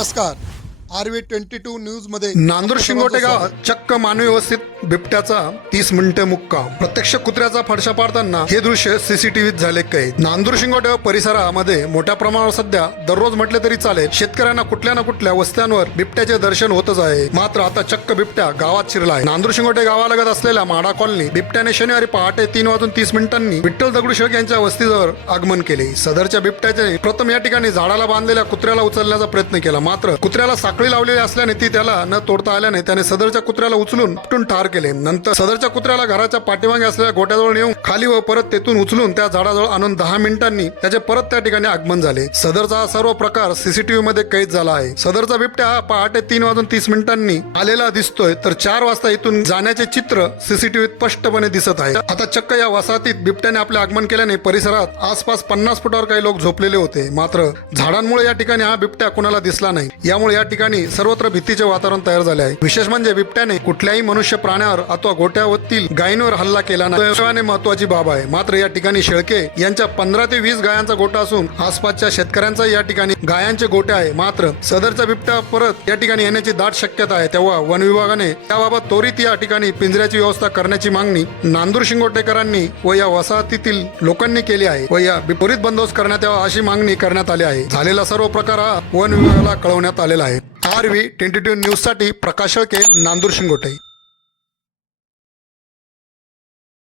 नमस्कार R V twenty two न्यूजमध्ये नांदूर शिंगोटे गावात चक्क मानवी व्यवस्थित बिबट्याचा तीस मिनिटं मुक्काम. प्रत्यक्ष कुत्र्याचा फडशा पाडताना हे दृश्य सीसीटीव्हीत झाले कैद. नांदूर शिंगोटे परिसरामध्ये मोठ्या प्रमाणावर सध्या दररोज म्हटले तरी चालेल शेतकऱ्यांना कुठल्या ना कुठल्या वस्त्यांवर बिबट्याचे दर्शन होतच आहे. मात्र आता चक्क बिबट्या गावात शिरला आहे. नांदूर शिंगोटे गावालगत असलेल्या माडा कॉलनी बिबट्याने शनिवारी पहाटे तीन वाजून तीस मिनिटांनी विठ्ठल दगडूशेठ यांच्या वस्तीजवळ आगमन केले. सदरच्या बिबट्याचे प्रथम या ठिकाणी झाडाला बांधलेल्या कुत्र्याला उचलण्याचा प्रयत्न केला. मात्र कुत्र्याला साखळी लावलेली असल्याने ती त्याला न तोडता आल्याने त्याने सदरच्या कुत्र्याला उचलून उपटून ठार केले. नंतर सदरच्या कुत्र्याला घराच्या पाठीमागे असलेल्या गोट्याजवळ नेऊन खाली व परत तेथून उचलून त्या झाडाजवळ आणून दहा मिनिटांनी त्याचे परत त्या ठिकाणी आगमन झाले. सदरचा हा सर्व प्रकार सीसीटीव्ही मध्ये कैद झाला आहे. सदरचा बिबट्या हा पहाटे तीन वाजून तीस मिनिटांनी आलेला दिसतोय. तर चार वाजता इथून जाण्याचे चित्र सीसीटीव्हीत स्पष्टपणे दिसत आहे. आता चक्क या वसाहतीत बिबट्याने आपले आगमन केल्याने परिसरात आसपास पन्नास फुटावर काही लोक झोपलेले होते. मात्र झाडांमुळे या ठिकाणी हा बिबट्या कुणाला दिसला नाही. यामुळे या ठिकाणी सर्वत्र भीतीचे वातावरण तयार झाले आहे. विशेष म्हणजे बिबट्याने कुठल्याही मनुष्य प्राण्यावर अथवा गोट्यावरील गायींवर हल्ला केला नाही. महत्वाची बाब आहे. मात्र या ठिकाणी शेळके यांच्या पंधरा ते वीस गायांचा गोटा असून आसपासच्या शेतकऱ्यांचा या ठिकाणी गायांचे गोटे आहे. मात्र सदरचा बिबट्या परत या ठिकाणी येण्याची दाट शक्यता आहे. तेव्हा वन विभागाने त्याबाबत त्वरित या ठिकाणी पिंजऱ्याची व्यवस्था करण्याची मागणी नांदूर शिंगोटेकरांनी व या वसाहतीतील लोकांनी केली आहे व या विपरीत त्वरित बंदोबस्त करण्यात यावा अशी मागणी करण्यात आली आहे. झालेला सर्व प्रकार हा वन विभागाला कळवण्यात आलेला आहे. आर व्ही ट्वेंटी टू न्यूजसाठी प्रकाश शेळके नांदूर शिंगोटे